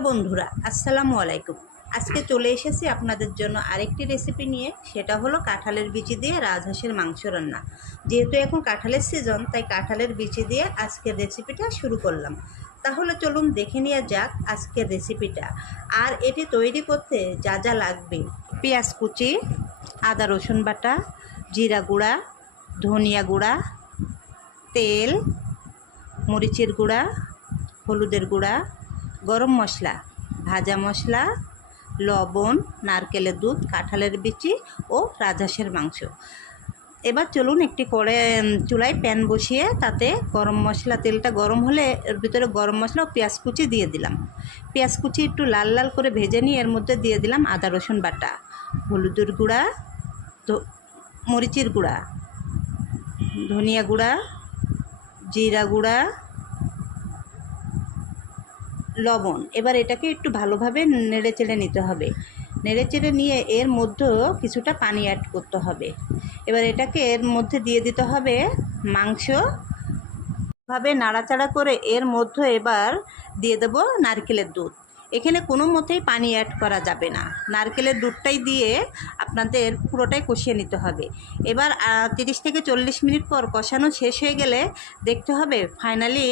Hello বন্ধুরা, আসসালামু আলাইকুম। আজকে চলে এসেছি আপনাদের জন্য আরেকটি রেসিপি নিয়ে। সেটা হলো কাঁঠালের বিচি দিয়ে রাজহাঁসের মাংস রান্না। যেহেতু এখন কাঁঠালের সিজন, তাই কাঁঠালের বিচি দিয়ে আজকের রেসিপিটা শুরু করলাম। তাহলে চলুন দেখে নেওয়া যাক আজকের রেসিপিটা। আর এটি তৈরি করতে যা যা লাগবে: পেঁয়াজ কুচি, আদা রসুন বাটা, জিরা গুঁড়া, ধনিয়া গুঁড়া, তেল, মরিচের গুঁড়া, হলুদের গুঁড়া, গরম মশলা, ভাজা মশলা, লবণ, নারকেলের দুধ, কাঁঠালের বিচি ও রাজহাঁসের মাংস। এবার চলুন একটি চুলায় প্যান বসিয়ে তাতে গরম মশলা, তেলটা গরম হলে এর ভিতরে গরম মশলা ও পেঁয়াজ কুচি দিয়ে দিলাম। পেঁয়াজ কুচি একটু লাল লাল করে ভেজে নিয়ে এর মধ্যে দিয়ে দিলাম আদা রসুন বাটা, হলুদের গুঁড়া, মরিচের গুঁড়া, ধনিয়া গুঁড়া, জিরা গুঁড়া, লবণ। এবার এটাকে একটু ভালোভাবে নেড়ে চেড়ে নিতে হবে। নেড়ে চেড়ে নিয়ে এর মধ্যেও কিছুটা পানি অ্যাড করতে হবে। এবার এটাকে এর মধ্যে দিয়ে দিতে হবে মাংস। ভাবে নাড়াচাড়া করে এর মধ্যে এবার দিয়ে দেব নারকেলের দুধ। এখানে কোনো মতেই পানি অ্যাড করা যাবে না, নারকেলের দুধটাই দিয়ে আপনাদের পুরোটাই কষিয়ে নিতে হবে। এবার 30 থেকে 40 মিনিট পর কষানো শেষ হয়ে গেলে দেখতে হবে ফাইনালি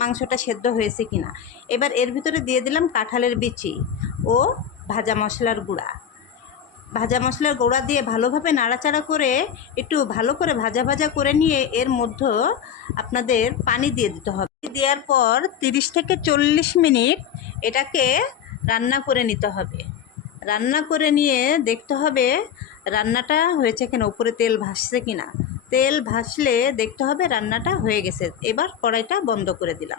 মাংসটা সেদ্ধ হয়েছে কিনা। এবার এর ভিতরে দিয়ে দিলাম কাঁঠালের বিচি ও ভাজা মশলার গুঁড়া দিয়ে ভালোভাবে নাড়াচাড়া করে একটু ভালো করে ভাজা ভাজা করে নিয়ে এর মধ্যে আপনাদের পানি দিয়ে দিতে হবে। দেওয়ার পর 30 থেকে 40 মিনিট এটাকে রান্না করে নিতে হবে। রান্না করে নিয়ে দেখতে হবে রান্নাটা হয়েছে কিনা, উপরে তেল ভাসছে কিনা। তেল ভাসলে দেখতে হবে রান্নাটা হয়ে গেছে। এবার কড়াইটা বন্ধ করে দিলাম।